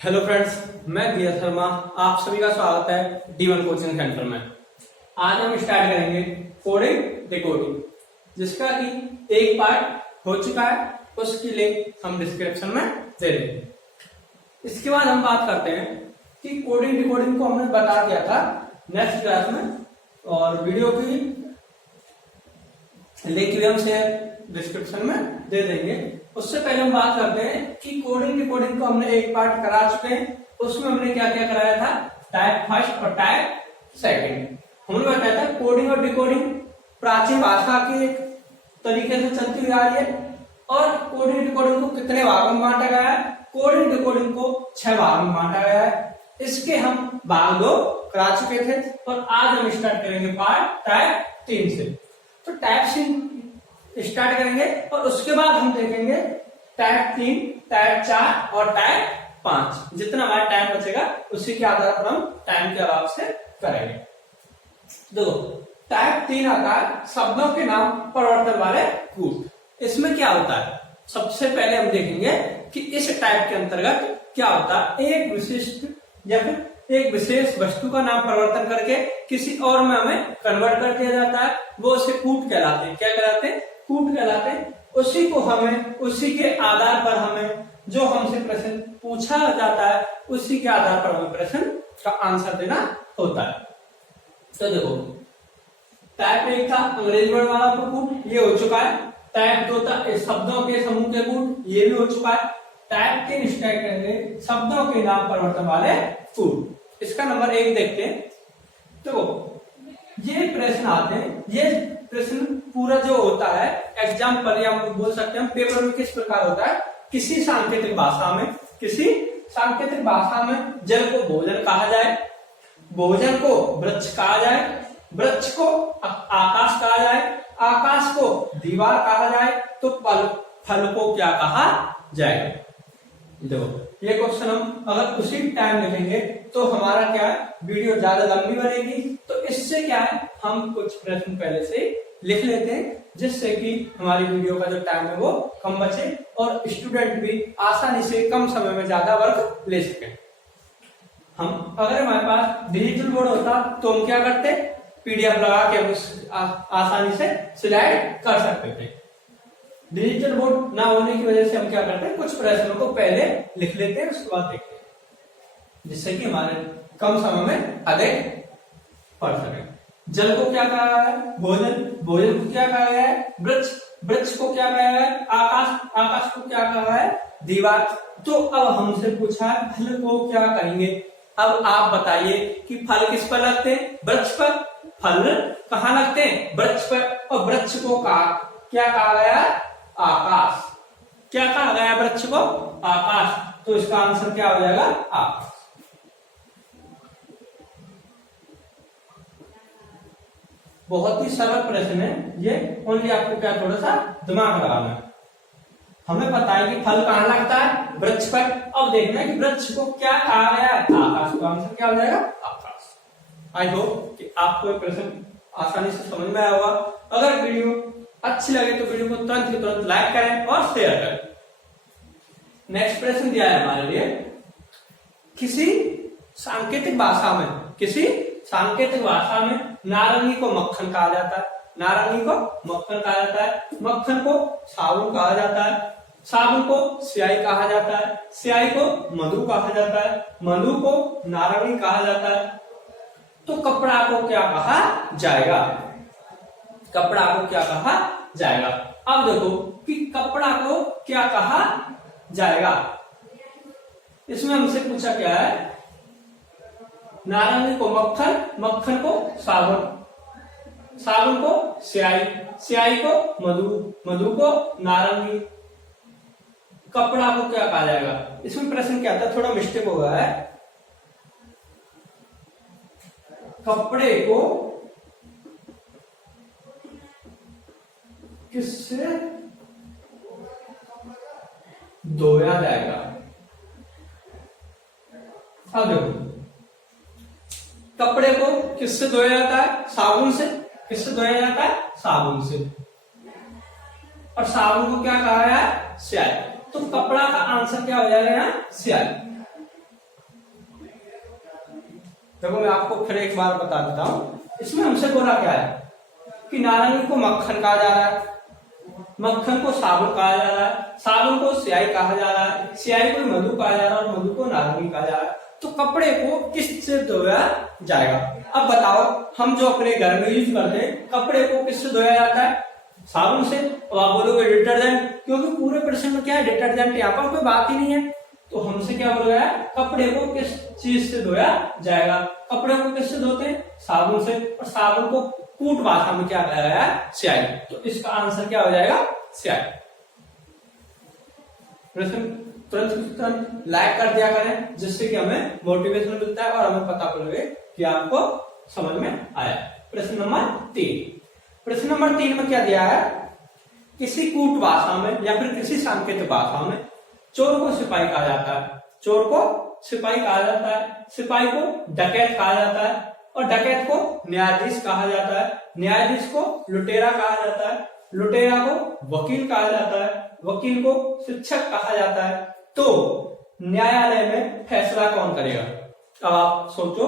Hello friends, मैं BS Sharma. आप सभी का स्वागत है D1 कोचिंग सेंटर में। आज हम स्टार्ट करेंगे कोडिंग डिकोडिंग, जिसका कि एक पार्ट हो चुका है। उसकी लिंक हम डिस्क्रिप्शन में दे देंगे। इसके बाद हम बात करते हैं कि कोडिंग डिकोडिंग को हमने बता दिया था नेक्स्ट क्लास में, और वीडियो की लिंक भी हम डिस्क्रिप्शन में दे देंगे। उससे पहले हम बात करते हैं कि कोडिंग डिकोडिंग को हमने एक पार्ट करा चुके हैं। उसमें हमने क्या क्या कराया था, टाइप फर्स्ट और टाइप सेकंड। हमने बताया था कोडिंग और डिकोडिंग प्राचीन भाषा के एक तरीके से चलती हुई आ रही है, और कोडिंग डिकोडिंग को कितने भागों में बांटा गया है। कोडिंग डिकोडिंग को 6 भागों में बांटा गया है। इसके हम भाग 2 करा चुके थे, और आज हम स्टार्ट करेंगे पार्ट टाइप 3 से। तो टाइप 3 स्टार्ट करेंगे, और उसके बाद हम देखेंगे टाइप 3, टाइप 4 और टाइप 5। जितना हमारा टाइम बचेगा उसी के आधार पर हम टाइम के अभाव से करेंगे। देखो, टाइप 3 आता है शब्दों के नाम परिवर्तन वाले कूट। इसमें क्या होता है, सबसे पहले हम देखेंगे कि इस टाइप के अंतर्गत क्या होता है। एक विशिष्ट या फिर एक विशेष वस्तु का नाम परिवर्तन करके किसी और में हमें कन्वर्ट कर दिया जाता है, वो उसे कूट कहलाते हैं। क्या कहलाते हैं? कूट कहलाते हैं। उसी को हमें, उसी के आधार पर हमें जो हमसे प्रश्न पूछा जाता है, उसी के आधार पर हमें प्रश्न का आंसर देना होता है। तो देखो, टाइप 1 था अंग्रेजी वर्ड वाला कूट, ये हो चुका है। टाइप 2 था शब्दों के समूह के कूट, ये भी हो चुका है। टाइप 3 स्टार्ट करेंगे शब्दों के नाम परिवर्तन वाले कूट। इसका नंबर 1 देखते हैं। तो ये प्रश्न आते हैं, ये प्रश्न पूरा जो होता है एग्जाम्पल, या हम बोल सकते हैं पेपर में किस प्रकार होता है। किसी सांकेतिक भाषा में, किसी सांकेतिक भाषा में जल को भोजन कहा जाए, भोजन को वृक्ष कहा जाए, वृक्ष को आकाश कहा जाए, आकाश को दीवार कहा जाए, तो फल को क्या कहा जाए। देखो, ये क्वेश्चन हम अगर उसी टाइम लिखेंगे तो हमारा क्या है, वीडियो ज्यादा लंबी बनेगी। तो इससे क्या है, हम कुछ प्रश्न पहले से लिख लेते हैं, जिससे कि हमारी वीडियो का जो टाइम है वो कम बचे, और स्टूडेंट भी आसानी से कम समय में ज्यादा वर्क ले सके। हम अगर हमारे पास डिजिटल बोर्ड होता तो हम क्या करते, पीडीएफ लगा के आसानी से स्लाइड कर सकते थे। डिजिटल बोर्ड ना होने की वजह से हम क्या करते हैं, कुछ प्रश्नों को पहले लिख लेते हैं, उसके बाद देखते हैं, जिससे कि हमारे कम समय में अधिक पढ़ सके। जल को क्या कहा है, भोजन, भोजन को क्या कहा गया है, वृक्ष, वृक्ष को क्या कहा है, आकाश, आकाश को क्या कहा है, दीवार। तो अब हमसे पूछा है फल को क्या कहेंगे। अब आप बताइए कि फल किस पर लगते हैं, वृक्ष पर। फल कहाँ लगते हैं, वृक्ष पर, और वृक्ष को क्या कहा गया, आकाश। क्या कहा गया वृक्ष को, आकाश। तो इसका आंसर क्या हो जाएगा, आकाश। बहुत ही सरल प्रश्न है ये, ओनली आपको क्या थोड़ा सा दिमाग लगाना है। हमें पता है कि फल कहाँ लगता है, वृक्ष पर। अब देखना है कि वृक्ष को क्या कहा गया है, आकाश। तो आंसर क्या हो जाएगा, आकाश। आई होप कि आपको प्रश्न आसानी से समझ में आया होगा। अगर वीडियो अच्छी लगे तो वीडियो को तुरंत लाइक करें और शेयर करें। नेक्स्ट प्रश्न दिया है हमारे लिए, किसी सांकेतिक भाषा में, किसी सांकेतिक भाषा में नारंगी को मक्खन कहा जाता है, नारंगी को मक्खन कहा जाता है, मक्खन को साबुन कहा जाता है, साबुन को स्याही कहा जाता है, स्याही को मधु कहा जाता है, मधु को नारंगी कहा जाता है। तो कपड़ा को क्या कहा जाएगा, कपड़ा को क्या कहा जाएगा। अब देखो कि कपड़ा को क्या कहा जाएगा। इसमें हमसे पूछा क्या है, नारंगी को मक्खन, मक्खन को साबुन, साबुन को स्याही, स्याही को मधु, मधु को नारंगी। कपड़ा को क्या कहा जाएगा। इसमें प्रश्न क्या था, थोड़ा मिस्टेक हो गया है। कपड़े को किससे धोया जाएगा। अब देखो, कपड़े को किससे धोया जाता है, साबुन से। किससे धोया जाता है, साबुन से। और साबुन को क्या कहा है, स्याही। तो कपड़ा का आंसर क्या हो जाएगा यहाँ, स्याही। देखो मैं आपको फिर एक बार बता देता हूँ, इसमें हमसे बोला क्या है कि नारंगी को मक्खन कहा जा रहा है, मक्खन को साबुन कहा जा रहा है, साबुन को स्याही कहा जा रहा है, स्याही को मधु कहा जा रहा है और मधु को नारंगी कहा जा रहा है। तो कपड़े को किससे धोया जाएगा? अब बताओ, हम जो अपने घर में यूज करते हैं कपड़े को किससे धोया जाता है? साबुन से। अब आप बोलोगे डिटर्जेंट, क्योंकि पूरे प्रश्न में क्या है, डिटर्जेंट, यहाँ पर कोई बात ही नहीं है। तो हमसे क्या बोला गया, कपड़े को किस चीज से धोया जाएगा? कपड़े को किससे धोते हैं? साबुन से। और साबुन को कूट भाषा में क्या कहा गया है? स्याही। तो इसका आंसर क्या हो जाएगा? स्याही। प्रश्न तुरंत लाइक कर दिया करें, जिससे कि हमें मोटिवेशन मिलता है और हमें पता लगे कि आपको समझ में आया। प्रश्न नंबर 3। प्रश्न नंबर 3 में क्या दिया है, किसी कूट भाषा में या फिर किसी सांकेतिक भाषा में चोर को सिपाही कहा जाता है, चोर को सिपाही कहा जाता है, सिपाही को डकैत कहा जाता है और डकैत को न्यायाधीश कहा जाता है, न्यायाधीश को लुटेरा कहा जाता है, लुटेरा को वकील कहा जाता है, वकील को शिक्षक कहा जाता है। तो न्यायालय में फैसला कौन करेगा? अब आप सोचो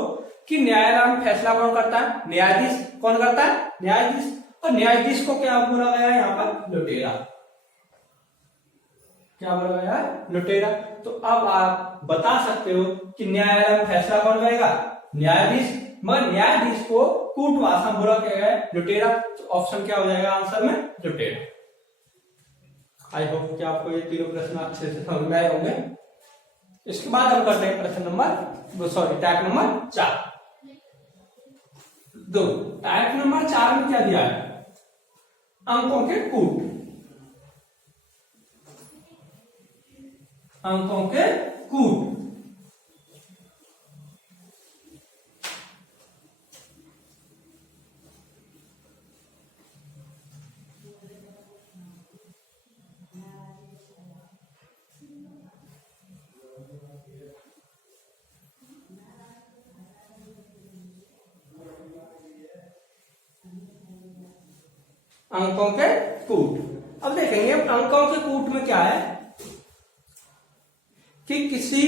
कि न्यायालय में फैसला कौन करता है? न्यायाधीश। कौन करता है? न्यायाधीश। और न्यायाधीश को क्या बोला गया है यहाँ पर? लुटेरा। क्या बोला गया है? लुटेरा। तो अब आप बता सकते हो कि न्यायालय में फैसला कौन करेगा? न्यायाधीश। मगर न्यायाधीश को कूट भाषा में बोला गया है लुटेरा। तो ऑप्शन क्या हो जाएगा आंसर में? लुटेरा। आई होप कि आपको ये तीनों प्रश्न अच्छे से समझ में आए होंगे। इसके बाद हम करते हैं प्रश्न number type number 4। Type number 4 में क्या दिया है? अंकों के कूट। अंकों के कूट। अंकों के कूट। अब देखेंगे अंकों के कूट में क्या है कि किसी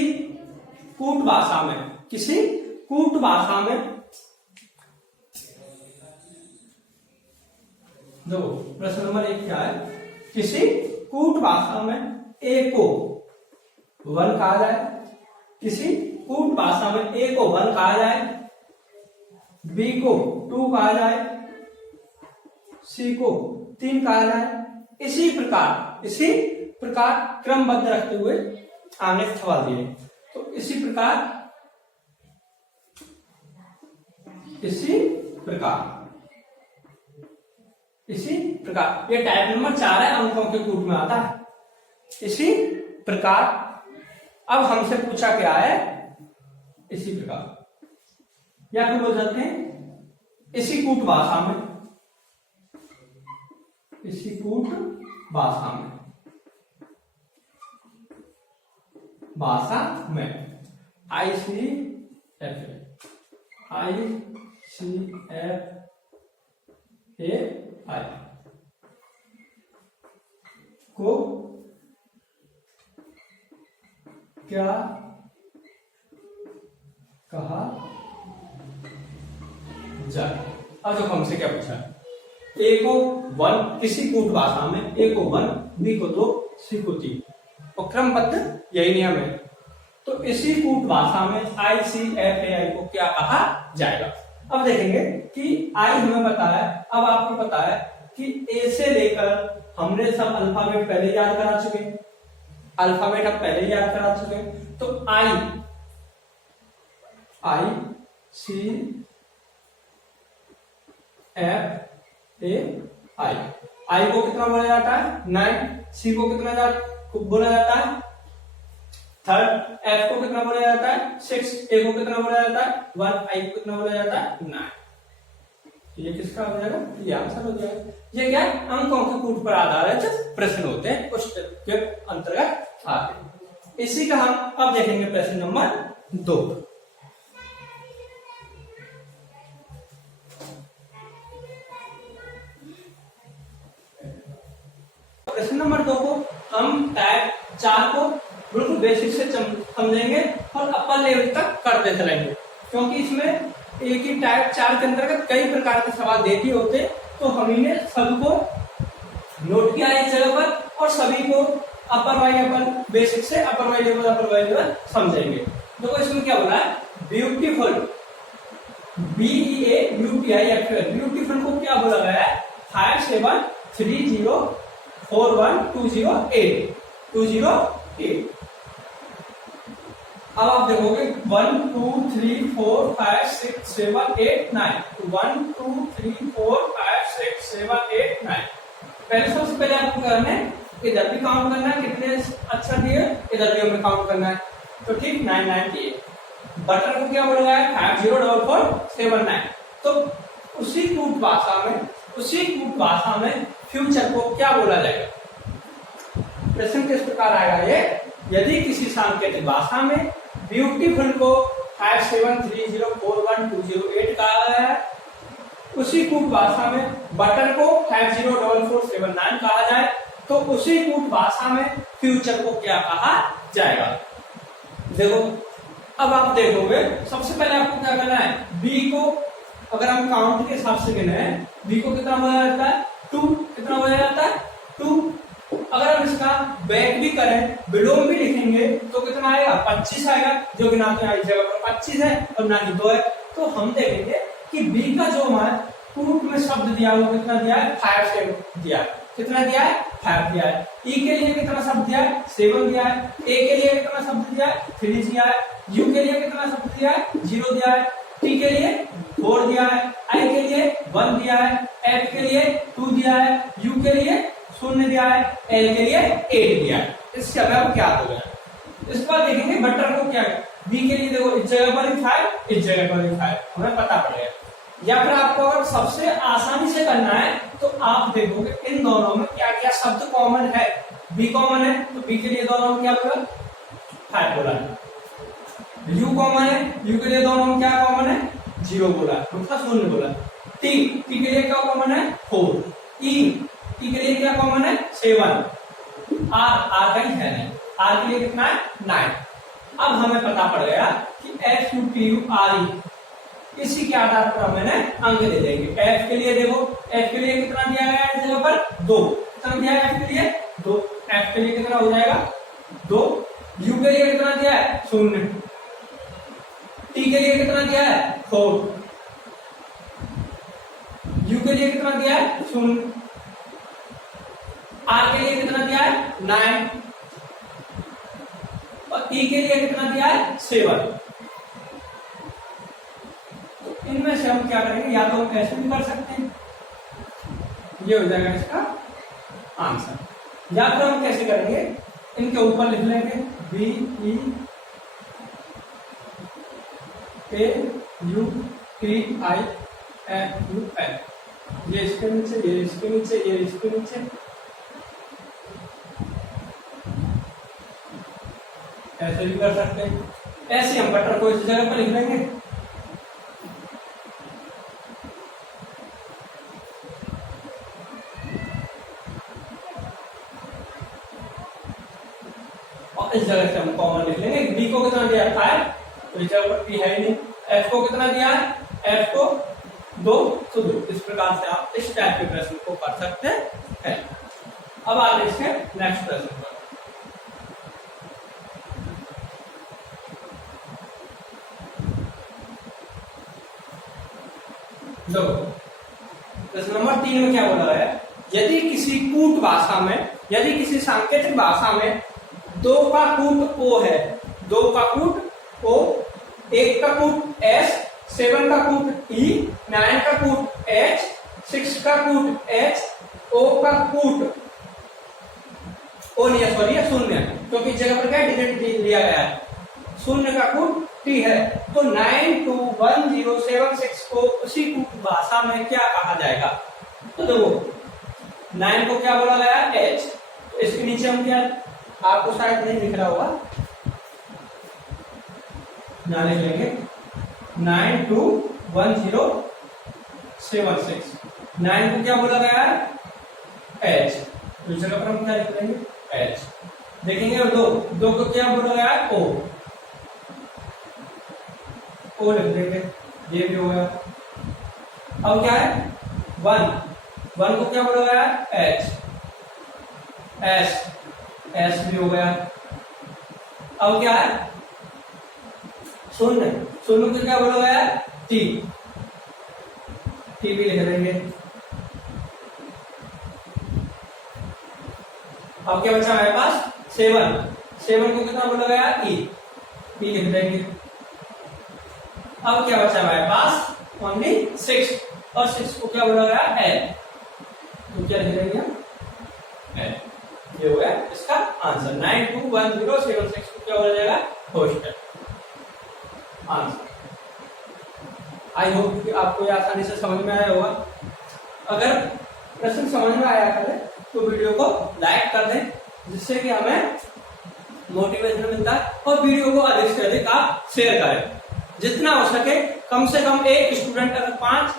कूट भाषा में देखो प्रश्न नंबर 1 क्या है, किसी कूट भाषा में ए को 1 कहा जाए, किसी कूट भाषा में ए को 1 कहा जाए, बी को 2 कहा जाए, सी को 3 कहा जाए। इसी प्रकार क्रमबद्ध रखते हुए आगे सवाल दिए। तो इसी प्रकार ये टाइप नंबर 4 है, अंकों के कूट में आता है। इसी प्रकार अब हमसे पूछा क्या है? इसी प्रकार या फिर बोल सकते हैं इसी कूट भाषा में, इसी कूट भाषा में ICFA को क्या कहा जाए? अब जो हमसे क्या पूछा, ए को 1 किसी कूट भाषा में, ए को 1, बी को 2, सी को 3 और क्रमबद्ध यही नियम है। तो इसी कूट भाषा में ICFAI को क्या कहा जाएगा? अब देखेंगे कि आई हमें पता है, अब आपको पता है कि ए से लेकर हमने सब अल्फाबेट पहले याद करा चुके, अल्फाबेट हम पहले याद करा चुके। तो ICFAI, आई को कितना बोला जाता है? 9। सी को कितना बोला जाता है? 3। एफ को कितना बोला जाता है? 6। ए को कितना बोला जाता है? 1। आई को कितना बोला जाता है? 9। ये किसका हो जाएगा? ये आंसर हो जाएगा। ये क्या है? अंकों के कूट पर आधारित प्रश्न होते हैं, उस के अंतर्गत आते हैं। इसी का हम अब देखेंगे प्रश्न नंबर 2। प्रश्न नंबर 2 को हम टाइप 4 को बिल्कुल बेसिक से समझेंगे और अपर लेवल तक करते चलेंगे। क्योंकि इसमें एक ही टाइप 4 के अंतर्गत कई प्रकार के सवाल देते होते, तो हम इन्हें सबको नोट किया एक जगह पर और सभी को अपर वाई अपर बेसिक से अपर वाई लेवल समझेंगे। देखो इसमें क्या बोला है, ब्यूटीफुल, BEAUTIFUL, ब्यूटीफुल को क्या बोला गया है, 573041208208। अब आप देखोगे 1 2 3 4 5 6 7 8 9, 1 2 3 4 5 6 7 8 9। पहले सबसे पहले आपको करना है, इधर भी काउंट करना है कितने अक्षर दिए, इधर भी हमें काउंट करना है, तो ठीक 9 9 दिए। बटर को क्या बोला गया है, 504479। तो उसी कूट भाषा में फ्यूचर को क्या बोला जाएगा। प्रश्न किस प्रकार आएगा ये, यदि किसी सांकेतिक भाषा में ब्यूटीफुल को 5730412008 कहा गया है, उसी कूट भाषा में बटर को 504479 कहा जाए, तो उसी कूट भाषा में फ्यूचर को क्या कहा जाएगा। देखो अब आप देखोगे, सबसे पहले आपको क्या करना है, बी को अगर हम काउंट के हिसाब से गिने, बी को कितना बोला जाता है, 2, कितना बोला जाता है 2। अगर हम इसका बैक भी करें, विलोम भी लिखेंगे, तो कितना आएगा, 25 आएगा, जो कि ना तो इस जगह पर 25 है और ना ही 2 है। तो हम देखेंगे कि बी का जो हमारा कूट में शब्द दिया वो कितना दिया है, 5 से दिया है, कितना दिया है, 5 दिया है। ई के लिए कितना शब्द दिया है, 7 दिया है। ए के लिए कितना शब्द दिया है, 3 दिया है। यू के लिए कितना शब्द दिया है, 0 दिया है। टी के लिए 4 दिया है। आई के लिए 1 दिया है। एफ के लिए 2 दिया है। यू के लिए 0 दिया है। एल के लिए 8 दिया है। इससे हमें क्या हो गया, इस बार देखेंगे बटर को क्या है। बी के लिए देखो इस जगह पर 5, इस जगह पर 5, हमें पता पड़ेगा। या फिर आपको अगर सबसे आसानी से करना है तो आप देखोगे इन दोनों में क्या क्या शब्द कॉमन है। बी कॉमन है, तो बी के लिए दोनों में क्या बोला, 5 बोला है। यू कॉमन है, यू के लिए दोनों में क्या कॉमन है, 0 बोला, मतलब 0 बोला। टी के लिए क्या कॉमन है, 4। ई के लिए क्या कॉमन है, 7। आर कहीं है नहीं, आर के लिए कितना है, 9। अब हमें पता पड़ गया कि FUTURE, इसी के आधार पर हमें अंक दे देंगे। एफ के लिए देखो, एफ के लिए कितना दिया गया है इस जगह पर, 2, कितना दिया है एफ के लिए, 2। एफ के लिए कितना हो जाएगा, 2। यू के लिए कितना दिया है, 0। टी के लिए कितना दिया है, 4। यू के लिए कितना दिया है, 0। आर के लिए कितना दिया है, 9। और ई के लिए कितना दिया है, 7। इनमें से हम क्या करेंगे, या तो हम ऐसे भी कर सकते हैं, ये हो जाएगा इसका आंसर। या तो हम कैसे करेंगे, इनके ऊपर लिख लेंगे BEAUTIFUL, ये इसके नीचे, ये इसके नीचे, ये इसके नीचे, ऐसे भी कर सकते हैं। ऐसे हम बटर को इस जगह पर लिख लेंगे। इस जगह से हम कॉमन लिख लेंगे। बी को कितना दिया है, 5, तो इस जगह पर पी है ही नहीं। एफ को कितना दिया है, एफ को 2, तो 2। इस प्रकार से आप इस टाइप के प्रश्न को कर सकते हैं। अब आगे इसके नेक्स्ट प्रश्न पर। प्रश्न नंबर 3 में क्या बोला है, यदि किसी कूट भाषा में, यदि किसी सांकेतिक भाषा में 2 का कूट ओ है, 2 का कूट ओ, 1 का कूट एस, 7 का कूट ई, 9 का कूट एच, 6 का कूट एच, ओ का कूट ओ नहीं, सॉरी 0, क्योंकि इस जगह पर क्या डिजिट लिया गया है, 0 का कूट टी है। तो 921076 को उसी कूट भाषा में क्या कहा जाएगा। तो देखो 9 को क्या बोला गया, एच, तो इसके नीचे हम क्या, आपको शायद नहीं दिख रहा होगा, यहां लिख लेंगे 921076। 9 को क्या बोला गया है, एच, तो इस जगह पर हम क्या लिख लेंगे, एच। देखेंगे 2 को क्या बोला गया है, ओ। ओ लिख देंगे, ये भी हो गया। अब क्या है 1 को क्या बोला गया है H, S भी हो गया। अब क्या है 0 को क्या बोला गया है T भी लिख देंगे। अब क्या बचा हमारे पास 7 को कितना बोला गया E लिख देंगे। अब क्या बचा हमारे पास ओनली 6 और 6 को क्या बोला गया L, तो क्या लिख देंगे L। ये हो गया इसका आंसर 921076 को क्या बोला जाएगा हॉस्टल आंसर। आई होप कि आपको ये आसानी से समझ में आया होगा। अगर प्रश्न समझ में आया करे तो वीडियो को लाइक कर दें, जिससे कि हमें मोटिवेशन मिलता है, और वीडियो को अधिक से अधिक आप शेयर करें, जितना हो सके। कम से कम एक स्टूडेंट अगर 5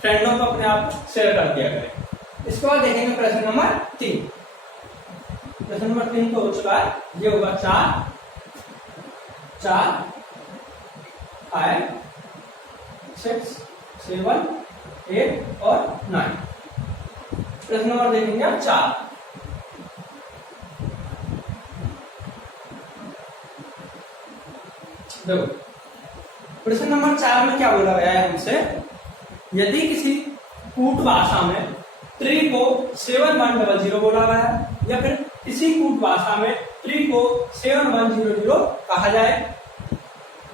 फ्रेंडों को अपने आप शेयर कर दिया करें। इसके बाद देखेंगे प्रश्न नंबर 3। प्रश्न नंबर 3 तो हो चुका है, ये होगा 4 5 6 7 8 और 9। प्रश्न नंबर देखेंगे आप 4। देखो प्रश्न नंबर 4 में क्या बोला गया है हमसे, यदि किसी कूट भाषा में ट्री को 7100 बोला गया है, या फिर किसी कूट भाषा में ट्री को 7100 कहा जाए,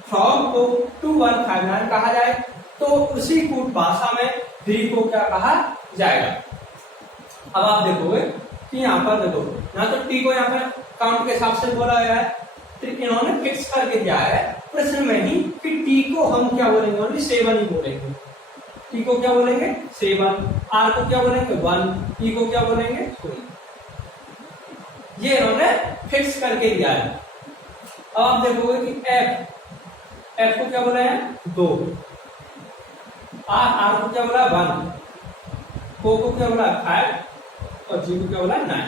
फ्रॉग को 2159 कहा जाए, तो उसी कूट भाषा में ट्री को क्या कहा जाएगा। अब आप देखोगे कि यहाँ पर देखो ना, तो टी को यहाँ पर काउंट के हिसाब से बोला गया है, तो इन्होंने फिक्स करके दिया है प्रश्न में ही कि टी को हम क्या बोलेंगे, ओनली 7 ही बोलेंगे। टी को क्या बोलेंगे 7, आर को क्या बोलेंगे 1, ई को क्या बोलेंगे 2। ये इन्होंने फिक्स करके दिया है। अब आप देखोगे कि एफ को क्या बोला है 2, आर को क्या बोला 1, को क्या बोला 5 और जी को क्या बोला 9।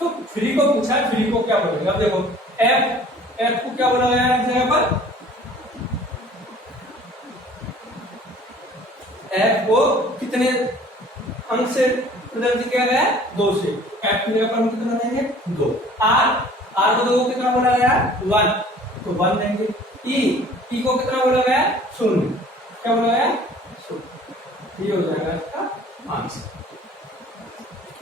तो फ्री को पूछा है, फ्री को क्या बोलेंगे। अब देखो एफ को क्या बोला गया है जगह पर, एफ को कितने अंक से प्रदर्शित किया गया है 2 से, एफ की जगह पर हम कितना देंगे 2। आर को देखो कितना बोला गया 1, तो 1 देंगे। ई को कितना बोला गया 0, क्या बोला गया 0। ये हो जाएगा इसका आंसर।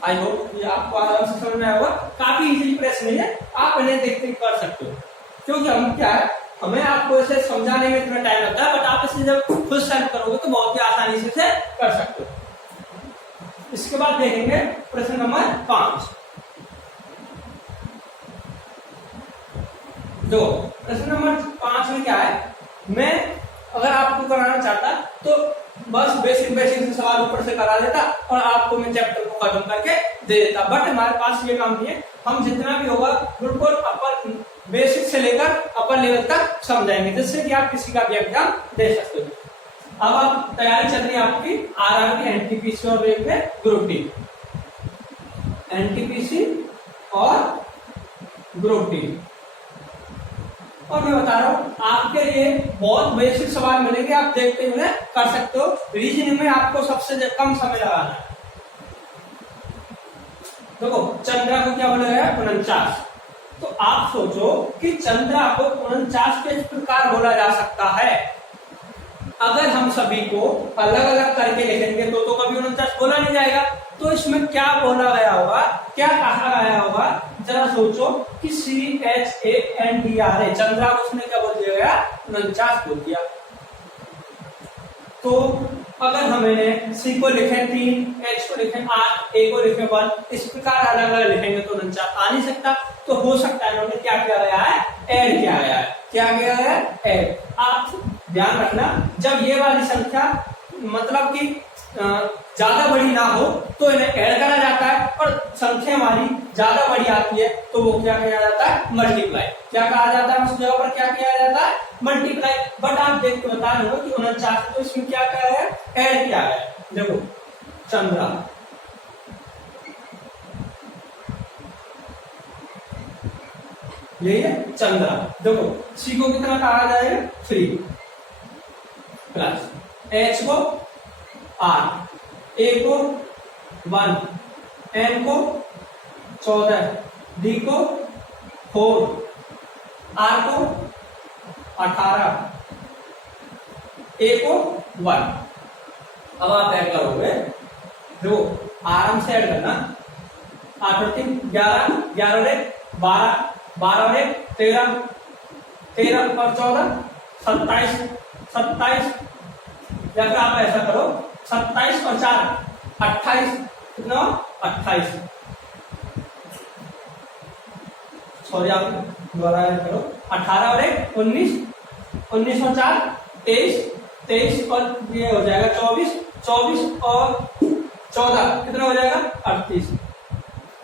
आई होप ये आपको आराम से समझ में आया होगा। काफी इजी प्रश्न है, आप इन्हें देख देख कर सकते हो, क्योंकि हम क्या है, हमें आपको इसे समझाने में इतना टाइम लगता है, बट आप इसे जब खुद सॉल्व करोगे तो बहुत ही आसानी से इसे कर सकते हो। इसके बाद देखेंगे प्रश्न नंबर 5। दो प्रश्न नंबर 5 में क्या है, मैं अगर आपको कराना चाहता तो बस बेसिक से सवाल ऊपर से करा देता और आपको मैं चैप्टर को खत्म करके दे देता, बट हमारे पास ये काम नहीं है। हम जितना भी होगा बिल्कुल अपर बेसिक से लेकर अपर लेवल तक समझाएंगे, जिससे कि आप किसी का भी एग्जाम दे सकते हो। अब आप तैयारी चल रही है आपकी आरआरबी, एनटीपीसी और रेलवे ग्रुप डी, एनटीपीसी और ग्रुप डी। और मैं बता रहा हूँ आपके लिए बहुत बेसिक सवाल मिलेंगे, आप देखते हुए कर सकते हो। रीजनिंग में आपको सबसे कम समय लगाना है। देखो चंद्रा को क्या बोला गया 49, तो आप सोचो कि चंद्रा को 49 किस प्रकार बोला जा सकता है। अगर हम सभी को अलग अलग करके लिखेंगे तो कभी 49 बोला नहीं जाएगा। तो इसमें क्या बोला गया होगा, क्या कहा गया होगा, जरा सोचो कि CHANDRA, चंद्रा को उसने क्या बोल दिया गया 49 बोल दिया। तो अगर हमें C को लिखें 3, H को लिखें 8, A को लिखें 1, इस प्रकार अलग अलग लिखेंगे तो 49 आ नहीं सकता। तो हो सकता है इन्होंने क्या किया गया है, ऐड किया गया है। क्या किया गया है, ऐड। आप ध्यान रखना, जब ये वाली संख्या मतलब कि ज्यादा बड़ी ना हो तो इन्हें ऐड करा जाता है, और संख्या हमारी ज्यादा बड़ी आती है तो वो क्या किया जाता है, मल्टीप्लाई। क्या कहा जाता है उस जगह पर, क्या किया जाता है, मल्टीप्लाई। बट आप देख के बता रहे हो कि 49 तो इसमें क्या किया है, ऐड किया है। देखो चंद्रा, ये चंद्रा। देखो सी को कितना कहा जाएगा 3, प्लस H को R, A को 1, N को 14, D को 4, R को 18, A को 1। अब आप ऐड करोगे, जो आराम से ऐड करना, 8 और 3 11, 11 और 1 12, 12 और 1 13, 13 और 14 27, 27, या फिर आप ऐसा करो 27 और 4 28, कितना 28, सॉरी आप दोबारा ऐड करो, 18 और 1 19, 19 और 4 23, 23 और ये हो जाएगा 24, 24 और 14 कितना हो जाएगा 38,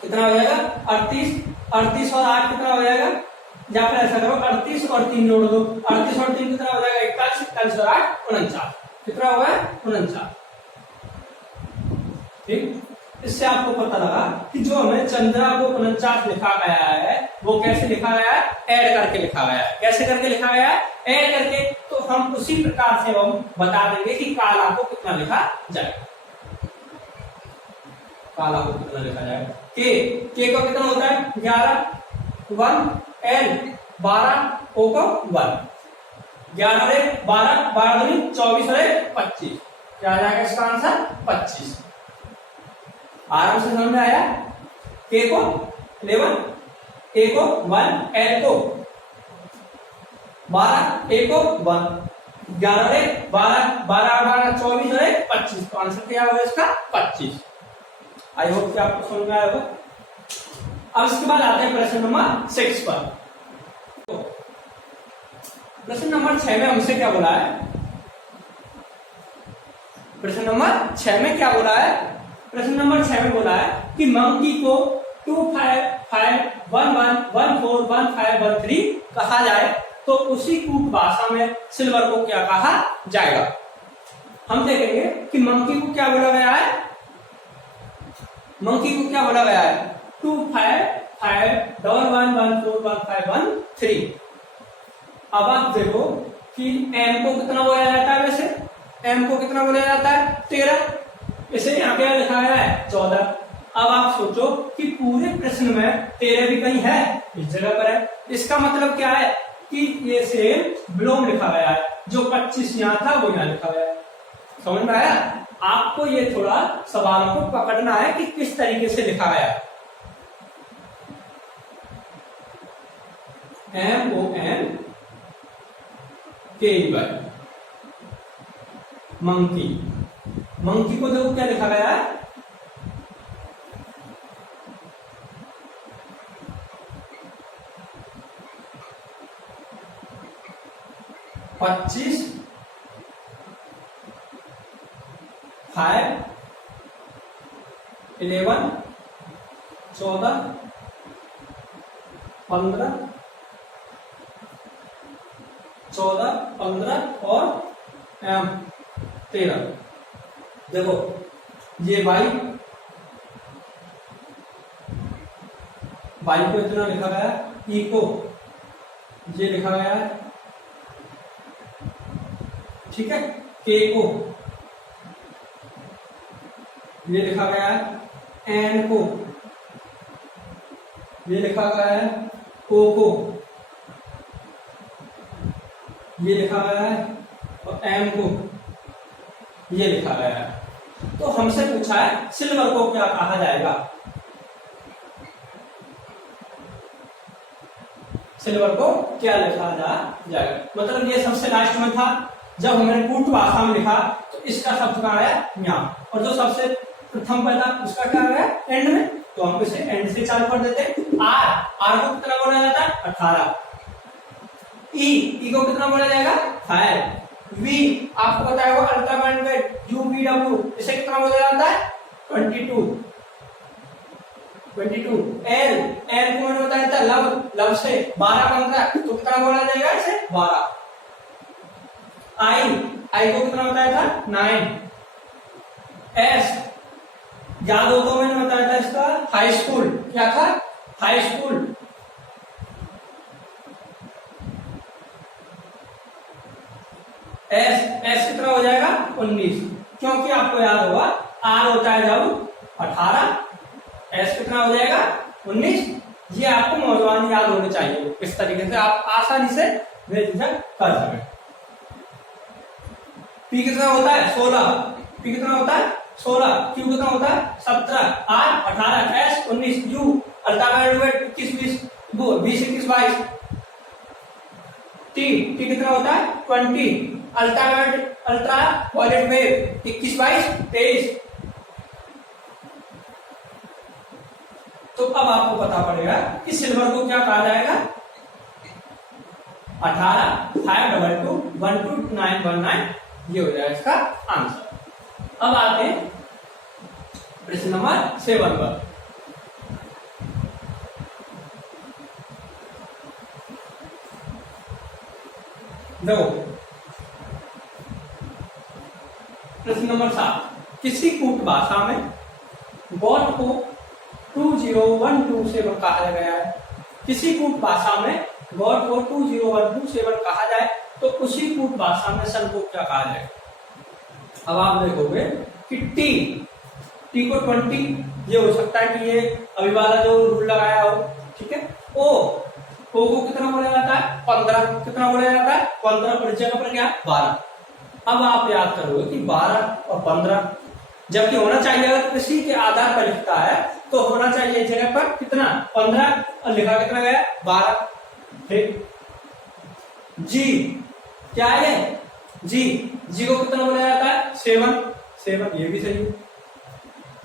कितना हो जाएगा 38, 38 और 8 कितना हो जाएगा, या फिर ऐसा करो 38 और 3 जोड़ दो, 38 और 3 कितना हो जाएगा 41, 41 और 8 49, कितना होगा 49। ठीक, इससे आपको पता लगा कि जो हमें चंद्रा को 49 लिखा गया है वो कैसे लिखा गया है, ऐड करके लिखा गया है। कैसे करके लिखा गया है, ऐड करके। तो हम उसी प्रकार से हम बता देंगे कि काला को कितना लिखा जाएगा, काला को कितना लिखा जाएगा। के को कितना होता है 11, 1, L 12, O को 1, 11 और 1 12, 12 दूनी 24 और 1 25, क्या आ जाएगा इसका आंसर 25। आराम से समझ में आया। के को 11, A को 1, L को 12, A को 1, 11 और 1 12, 12 12 24 और 1 25, तो आंसर क्या होगा इसका 25। आई होप कि आपको समझ में आया होगा। अब इसके बाद आते हैं प्रश्न नंबर 6 पर। तो प्रश्न नंबर 6 में हमसे क्या बोला है, प्रश्न नंबर 6 में क्या बोला है, प्रश्न नंबर 6 में बोला है कि मंकी को 2 5 5 1 1 1 4 1 5 1 3 कहा जाए तो उसी कूट भाषा में सिल्वर को क्या कहा जाएगा। हम देखेंगे कि मंकी को क्या बोला गया है, मंकी को क्या बोला गया है 2 5 5 1 1 1 4 1 5 1 3। अब आप देखो कि m को कितना बोला जाता है, वैसे m को कितना बोला जाता है 13, इसे यहाँ पे लिखा गया है 14। अब आप सोचो कि पूरे प्रश्न में 13 भी कहीं है, इस जगह पर है, इसका मतलब क्या है कि ये सेम विलोम लिखा गया है, जो 25 यहाँ था वो यहाँ लिखा गया है। समझ में आया। आपको ये थोड़ा सवालों को पकड़ना है कि किस तरीके से लिखा गया है। MONKEY, मंकी, मंकी को देखो क्या लिखा गया है 25 5 11 14 15 14 15 और 13। देखो ये वाई को इतना लिखा गया, ई को ये लिखा गया है, ठीक है, के को ये लिखा गया है, एन को ये लिखा गया है, ओ को ये लिखा गया है और एम को ये लिखा गया है। तो हमसे पूछा है सिल्वर को क्या कहा जाएगा, सिल्वर को क्या लिखा जाएगा। मतलब ये सबसे लास्ट में था, जब हमने कूट भाषा में लिखा तो इसका शब्द कहाँ आया यहाँ, और जो सबसे प्रथम पर था उसका क्या आया एंड में, तो हम इसे एंड से चालू कर देते। आर को कितना बोला जाता है 18, ई को कितना बोला जाएगा 5, वी आपको पता है वो अल्ट्रा बैंडविड्थ, UVW इसे कितना बोला जाता है 22, एल को मैंने बताया था लव से 12 15, तो कितना बोला जाएगा इसे 12। आई को कितना बताया था 9। एस याद हो तो मैंने बताया था इसका हाई स्कूल, क्या था हाई स्कूल। एस एस कितना हो जाएगा 19, क्योंकि आपको याद होगा आर होता है जब 18, एस कितना हो जाएगा 19। ये आपको मौजूद याद होने चाहिए, इस तरीके से आप आसानी से बेझिझक कर सकें। पी कितना होता है 16, पी कितना होता है 16, क्यू कितना होता है 17, R 18, S 19, U ultraviolet 21 20 21 22, T कितना होता है 20, अल्ट्रा वायलेट वेव 21 22 23। तो अब आपको पता पड़ेगा कि सिल्वर को क्या कहा जाएगा 18 522 12919, ये हो जाएगा इसका आंसर। अब आते हैं प्रश्न नंबर 7 पर। देखो प्रश्न नंबर 7, किसी कूट भाषा में गॉड को 20127 कहा गया है। किसी कूट भाषा में गॉड को 20127 कहा जाए तो उसी कूट भाषा में सन को क्या कहा जाए। अब आप देखोगे कि टी को 20, ये हो सकता है कि ये अभी वाला जो रूल लगाया हो, ठीक है। ओ को कितना बोला जाता है 15, कितना बोला जाता है 15, पर जगह पर क्या 12। अब आप याद करोगे कि 12 और 15 जबकि होना चाहिए, अगर किसी के आधार पर लिखता है तो होना चाहिए जगह पर कितना 15 और लिखा कितना गया 12। ठीक, जी क्या है जी को कितना बोला जाता है 7, ये भी सही है,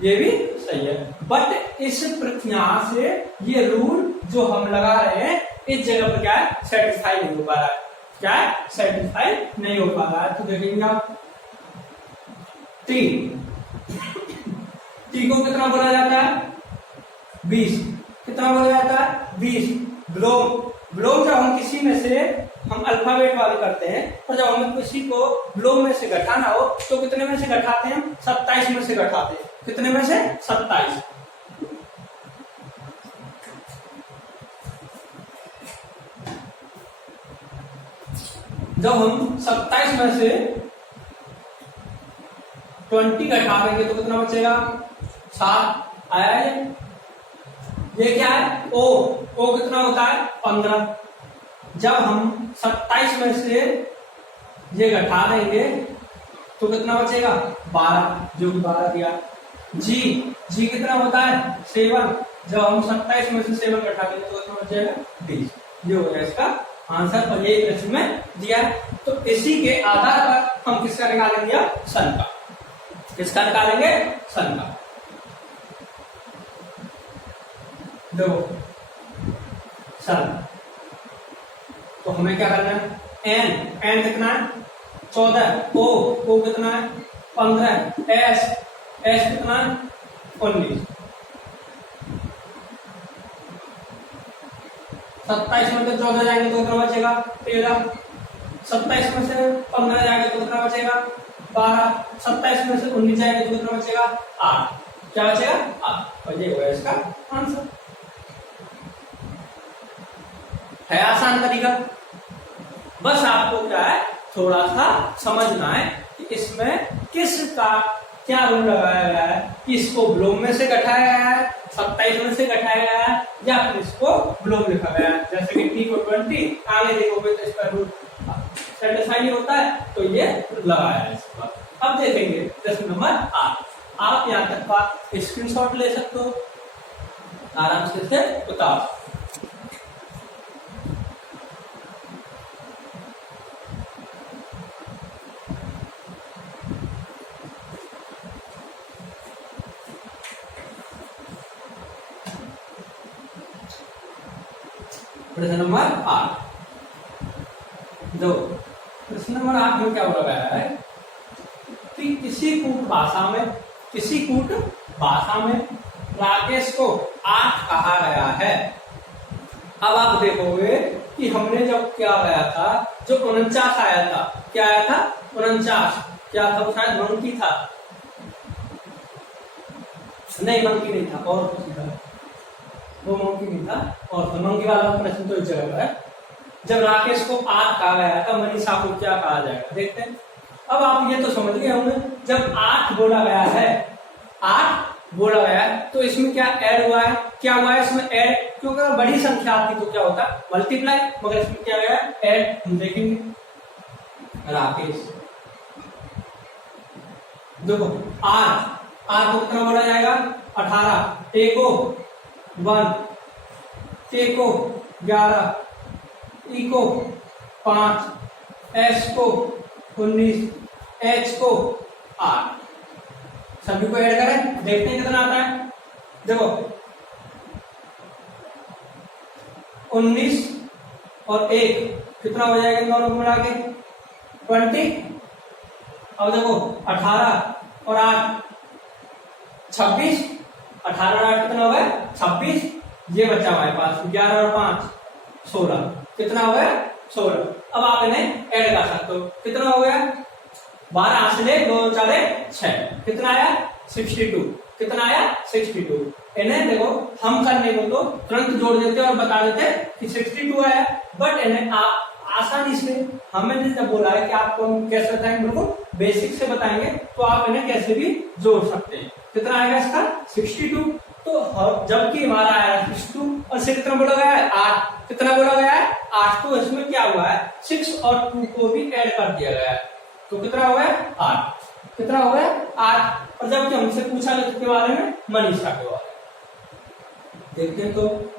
ये भी सही है। बट इस प्रक्रिया से ये रूल जो हम लगा रहे हैं इस जगह पर क्या है सेटिस्फाई नहीं हो पा रहा है, क्या है सेटिस्फाई नहीं हो पा रहा है। तो देखेंगे आप टी को कितना बोला जाता है 20, कितना बोला जाता है 20। ब्लोम जब हम किसी में से हम अल्फाबेट वाले करते हैं, और जब हमें किसी को ब्लोम में से घटाना हो तो कितने में से घटाते हैं 27 में से घटाते हैं, कितने में से 27। जब हम 27 में से 20 घटा देंगे तो कितना बचेगा 7 आया है। ये क्या है ओ कितना होता है 15। जब हम 27 में से ये घटा देंगे तो कितना बचेगा 12, जो कि 12 दिया। जी कितना होता है 7, जब हम 27 में से 7 घटा देंगे तो कितना बचेगा 20। ये हो गया इसका आंसर, और ये प्रश्न में दिया। तो इसी के आधार पर हम किसका निकालेंगे सन का, किसका निकालेंगे सन का। देखो सन, तो हमें क्या करना है एन कितना है 14, ओ कितना है 15, एस कितना है 19। 27 में से 14 जाएंगे तो कितना बचेगा 13, 27 में से 15 जाएंगे तो कितना बचेगा 12, 27 में से 19 जाएंगे तो कितना बचेगा 8, क्या बचेगा 8। और ये होगा इसका आंसर। है आसान तरीका, बस आपको क्या है थोड़ा सा समझना है कि इसमें किसका क्या रूल लगाया गया है, कि इसको ब्लोम में से घटाया गया है, 27 में से घटाया गया है, या फिर इसको ब्लोम लिखा गया है। जैसे कि टी को 20 आगे देखोगे तो इसका रूल सेटिस्फाई होता है, तो ये लगाया है इस पर। अब देखेंगे प्रश्न नंबर 8। आप यहाँ तक का स्क्रीनशॉट ले सकते हो, आराम से इसे उतार। प्रश्न नंबर 8 दो, प्रश्न नंबर 8 में क्या बोला गया है कि किसी कूट भाषा में राकेश को 8 कहा गया है। अब आप देखोगे कि हमने जब क्या गया था, जो 49 आया था, क्या आया था 49, क्या था शायद मंकी था, नहीं मंकी नहीं था और कुछ था, वो मंकी नहीं था और मंकी वाला प्रश्न तो इस जगह पर है। जब राकेश को 8 कहा गया था, मनीषा को क्या कहा जाएगा, देखते हैं। अब आप ये तो समझ गए होंगे, जब 8 बोला गया है, 8 बोला गया है, तो इसमें क्या ऐड हुआ है, क्या हुआ है इसमें ऐड, क्योंकि अगर बड़ी संख्या आती तो क्या होता, मल्टीप्लाई, मगर इसमें क्या गया ऐड। हम देखेंगे राकेश, देखो आर को कितना बोला जाएगा 18, ए को 1, के को 11, ई को 5, एस को 19, एच को 8, सभी को ऐड करें, देखते हैं कितना आता है। देखो 19 और 1 कितना हो जाएगा इन दोनों को मिला के 20। अब देखो 18 और 8 26, 18 और 8 कितना हो गया 26, ये बचा हमारे पास 11 और 5 16, कितना हो गया 16। अब आप इन्हें ऐड कर सकते हो, कितना हो गया 12 से ले 2 4 6, कितना आया 62, कितना आया 62। इन्हें देखो हम करने को तो तुरंत जोड़ देते और बता देते कि 62 आया, बट इन्हें आप आसानी से, हमें जब बोला है कि आपको हम कैसे बताएंगे, बिल्कुल बेसिक से बताएंगे, तो आप इन्हें कैसे भी जोड़ सकते हैं। कितना आएगा इसका 62, तो जबकि हमारा आया 62 और से कितना बोला गया है 8, कितना बोला गया है 8, तो इसमें क्या हुआ है 6 और 2 को भी ऐड कर दिया गया है, तो कितना हो गया 8, कितना हो गया 8। और जबकि हमसे पूछा गया किसके बारे में, मनीषा के बारे में, देखते हैं। तो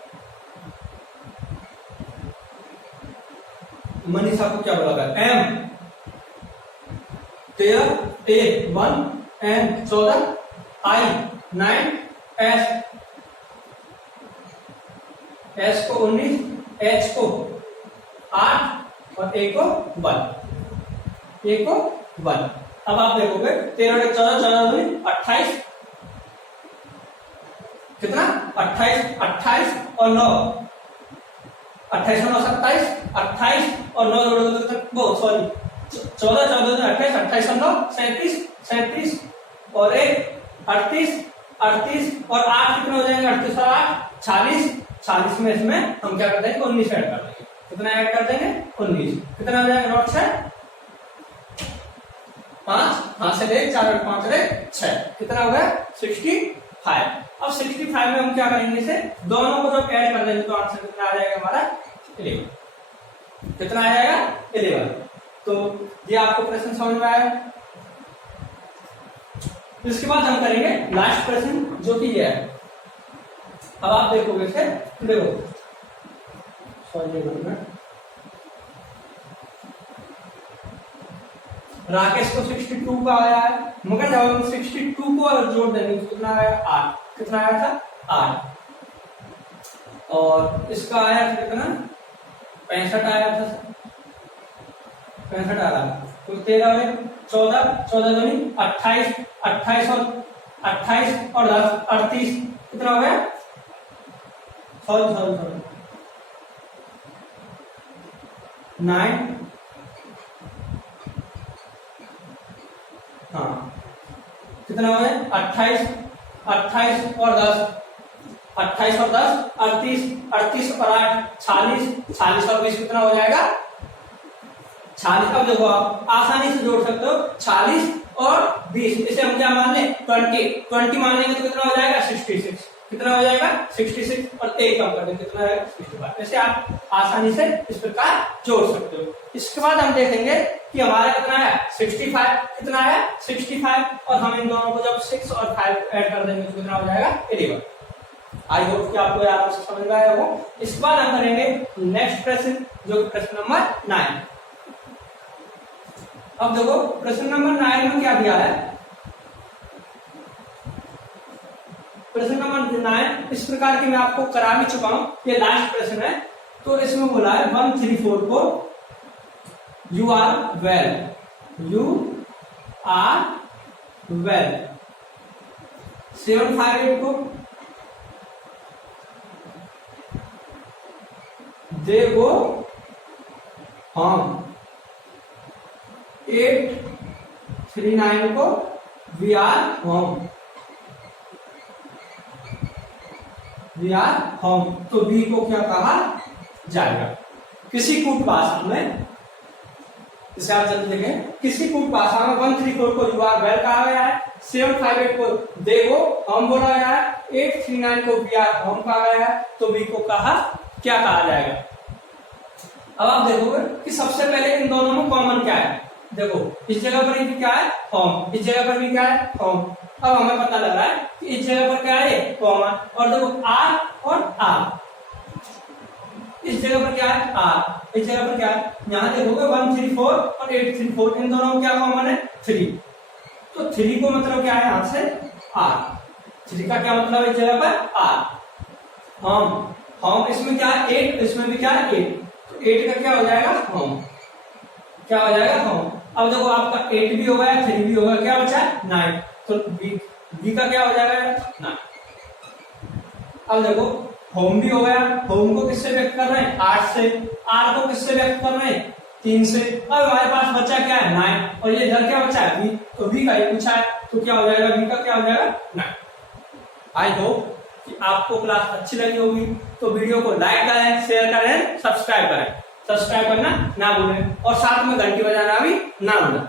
मनीषा को क्या बोला गया एम 13, ए 1, एन 14, आई 9, एस को 19, एच को 8 और ए को 1, ए को 1। अब आप देखोगे 13 और 14, 14 28, कितना 28, 28 और 9, 28 और 9 27, 28 और 9 जोड़ोगे तो वो सॉरी 14, 14 28, 28 और 9 37, 37 और 1 38, 38 और 8 कितने हो जाएंगे 38 और 8 40, 40 में इसमें हम क्या कर देंगे 19 ऐड कर देंगे, कितना ऐड कर देंगे 19, कितना हो जाएगा नोट 6 5, 5 से ले 4 और 5 ले 6, कितना हो गया 65। अब 65 में हम क्या करेंगे, इसे दोनों को जब ऐड कर देंगे तो आंसर कितना आ जाएगा हमारा 11, कितना आ जाएगा 11। तो ये आपको प्रश्न समझ में आया। इसके बाद हम करेंगे लास्ट प्रश्न जो कि ये है। अब आप देखोगे इसे, देखो सॉरी राकेश को 62 का आया है, मगर जब हम 62 को जोड़ देंगे तो कितना आया 8, कितना आया था 8, और इसका आया था कितना 65 आया था, 65 आ रहा, तो 13 और 14, 14 दूनी 28, 28 और 28 और 10 38, कितना हो गया सॉरी 9, हाँ कितना हो गया 28, 28 और 10, 28 और 10 38, 38 और 8 40, 40 और 20 कितना हो जाएगा 40। अब देखो आप आसानी से जोड़ सकते हो 40 और 20, इसे हम क्या मान लें 20 मान लेंगे तो कितना हो जाएगा 66, कितना हो जाएगा 66 और 1 कम कर देंगे कितना है 65। ऐसे आप आसानी से इस प्रकार जोड़ सकते हो। इसके बाद हम देखेंगे कि हमारा कितना है 65, कितना है 65, और हम इन दोनों को जब 6 और 5 ऐड कर देंगे तो कितना हो जाएगा 11। आई होप कि आपको आराम से समझ में आया हो। इसके बाद हम करेंगे नेक्स्ट प्रश्न जो कि प्रश्न नंबर 9। अब देखो प्रश्न नंबर 9 में क्या दिया है, प्रश्न नंबर 9 इस प्रकार के मैं आपको करा भी चुका हूं, ये लास्ट प्रश्न है। तो इसमें बोला है 134 को यू आर वेल, 758 को दे गो होम, 839 को वी आर होम, तो बी को क्या कहा जाएगा, किसी कूट भाषा में, इसे आप जल्दी देखें, किसी कूट भाषा में 134 को यू आर वेल कहा गया है, 758 को दे गो हम बोला गया है, 839 को वी आर होम कहा गया है, तो वी को कहा क्या कहा जाएगा। अब आप देखोगे कि सबसे पहले इन दोनों में कॉमन क्या है। देखो इस जगह पर भी क्या है, होम, इस जगह पर भी क्या है, होम। अब हमें पता लग रहा है कि इस जगह पर क्या है, कॉमन। और देखो आर और आर, इस जगह पर क्या है, आर, इस जगह पर क्या है, यहाँ देखोगे 134 और 834, इन दोनों में क्या कॉमन है, 3। तो 3 को मतलब क्या है यहाँ से आर, 3 का क्या मतलब है इस जगह पर आर। होम, होम इसमें क्या है 8, इसमें भी क्या है 8, तो 8 का क्या हो जाएगा होम, क्या हो जाएगा होम। अब देखो आपका 8 भी हो गया, 3 भी होगा, क्या बचा है 9, तो बी का क्या हो जाएगा 9। अब देखो होम भी हो गया, होम को किससे व्यक्त कर रहे हैं 8 से, आर को किससे व्यक्त कर रहे हैं 3 से। अब हमारे पास बचा क्या है 9, और ये इधर क्या बचा है वी, तो वी का ही पूछा है, तो क्या हो जाएगा वी का क्या हो जाएगा 9। आई होप कि आपको क्लास अच्छी लगी होगी, तो वीडियो को लाइक करें, शेयर करें, सब्सक्राइब करें, सब्सक्राइब करना ना भूलें, और साथ में घंटी बजाना भी ना भूलें।